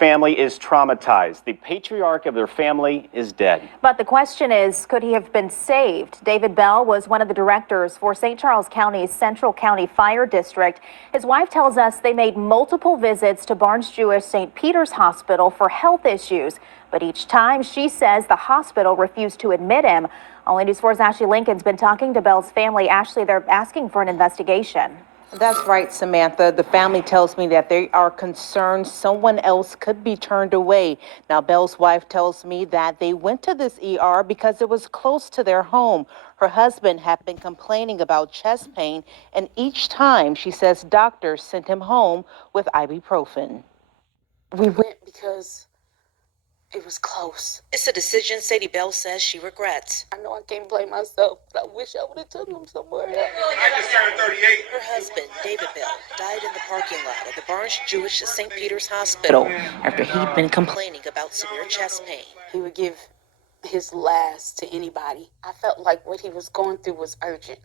Family is traumatized. The patriarch of their family is dead. But the question is, could he have been saved? David Bell was one of the directors for St. Charles County's Central County Fire District. His wife tells us they made multiple visits to Barnes-Jewish St. Peter's Hospital for health issues. But each time, she says the hospital refused to admit him. Only News 4's Ashley Lincoln's been talking to Bell's family. Ashley, they're asking for an investigation. That's right, Samantha. The family tells me that they are concerned someone else could be turned away. Now, Bell's wife tells me that they went to this ER because it was close to their home. Her husband had been complaining about chest pain, and each time, she says, doctors sent him home with ibuprofen. We went because it was close. It's a decision Sadie Bell says she regrets. I know I can't blame myself, but I wish I would have taken him somewhere else. I just turned 38. Her husband, David Bell, died in the parking lot of the Barnes-Jewish St. Peter's Hospital after he'd been complaining about severe chest pain. He would give his last to anybody. I felt like what he was going through was urgent.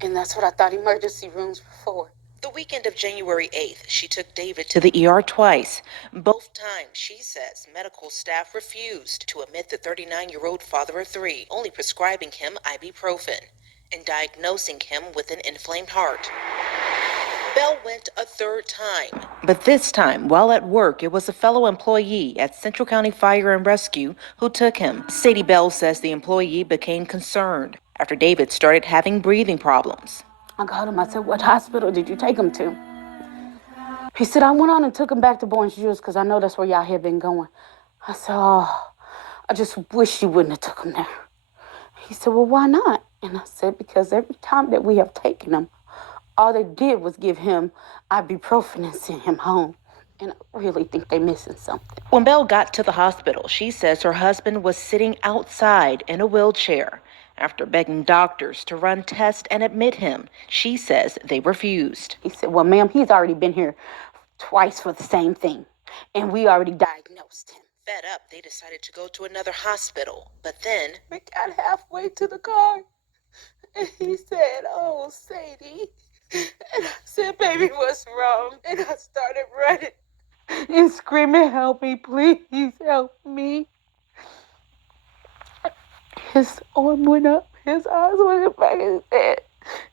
And that's what I thought emergency rooms were for. The weekend of January 8th, she took David to the ER twice. Both times, she says, medical staff refused to admit the 39-year-old father of three, only prescribing him ibuprofen and diagnosing him with an inflamed heart. Bell went a third time. But this time, while at work, it was a fellow employee at Central County Fire and Rescue who took him. Sadie Bell says the employee became concerned after David started having breathing problems. I called him. I said, what hospital did you take him to? He said, I went on and took him back to Barnes-Jewish because I know that's where y'all have been going. I said, oh, I just wish you wouldn't have took him there. He said, well, why not? And I said, because every time that we have taken him, all they did was give him ibuprofen and send him home. And I really think they're missing something. When Belle got to the hospital, she says her husband was sitting outside in a wheelchair. After begging doctors to run tests and admit him, she says they refused. He said, well, ma'am, he's already been here twice for the same thing, and we already diagnosed him. Fed up, they decided to go to another hospital, but then we got halfway to the car, and he said, oh, Sadie. And I said, baby, what's wrong? And I started running and screaming, help me, please help me. His arm went up, his eyes went up back in his head,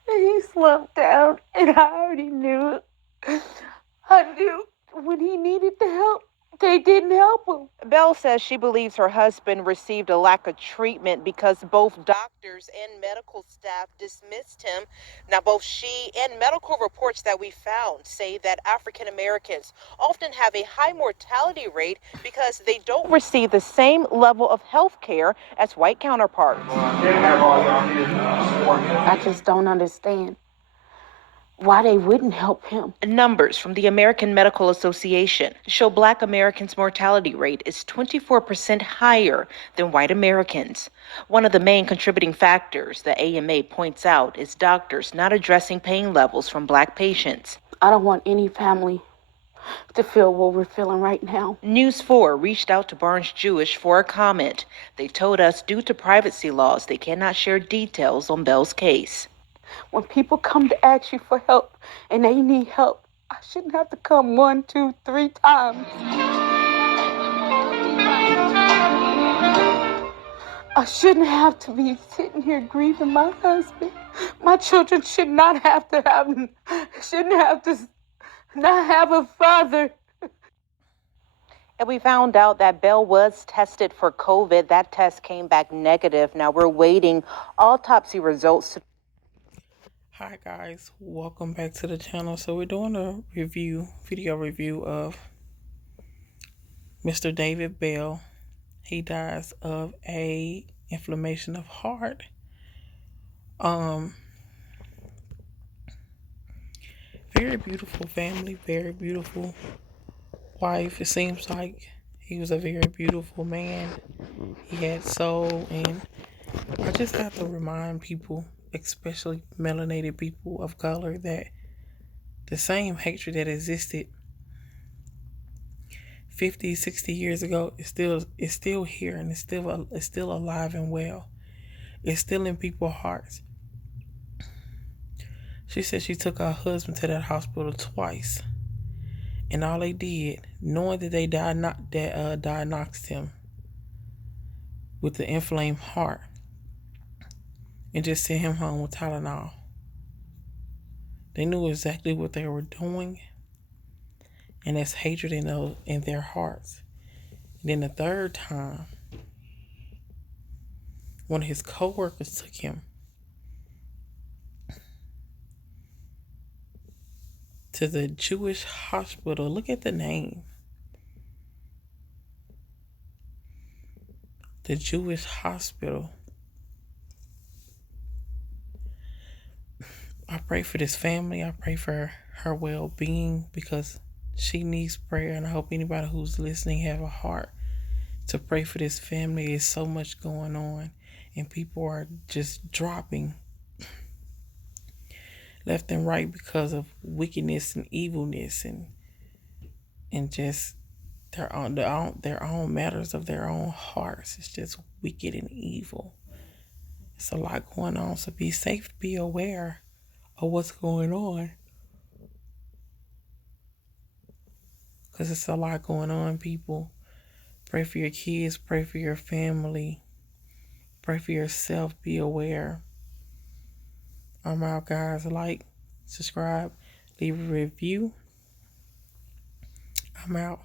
and he slumped down, and I already knew it. I knew when he needed the help, they didn't help him. Belle says she believes her husband received a lack of treatment because both doctors and medical staff dismissed him. Now, both she and medical reports that we found say that African Americans often have a high mortality rate because they don't receive the same level of health care as white counterparts. I just don't understand why they wouldn't help him. Numbers from the American Medical Association show Black Americans' mortality rate is 24% higher than white Americans. One of the main contributing factors the AMA points out is doctors not addressing pain levels from Black patients. I don't want any family to feel what we're feeling right now. News 4 reached out to Barnes-Jewish for a comment. They told us due to privacy laws, they cannot share details on Belle's case. When people come to ask you for help and they need help, I shouldn't have to come 1, 2, 3 times. I shouldn't have to be sitting here grieving my husband. My children should not have to not have a father. And we found out that Belle was tested for COVID. That test came back negative. Now we're waiting autopsy results. Hi guys, welcome back to the channel. So we're doing a video review of Mr. David Bell. He dies of a inflammation of heart. Very beautiful family, very beautiful wife. It seems like he was a very beautiful man. He had soul, and I just have to remind people, especially melanated people of color, that the same hatred that existed 50, 60 years ago is still here, and it's still alive and well. It's still in people's hearts. She said she took her husband to that hospital twice, And all they did, knowing that they diagnosed him with the inflamed heart, and just sent him home with Tylenol. They knew exactly what they were doing, and that's hatred in their hearts. And then the third time, one of his co-workers took him to the Jewish hospital. Look at the name. The Jewish hospital. I pray for this family. I pray for her well-being because she needs prayer. And I hope anybody who's listening have a heart to pray for this family. There's so much going on, and people are just dropping left and right because of wickedness and evilness and just their own matters of their own hearts. It's just wicked and evil. It's a lot going on, so be safe, be aware of what's going on, because it's a lot going on, people. Pray for your kids, pray for your family, pray for yourself, be aware. I'm out, guys. Like, subscribe, leave a review. I'm out.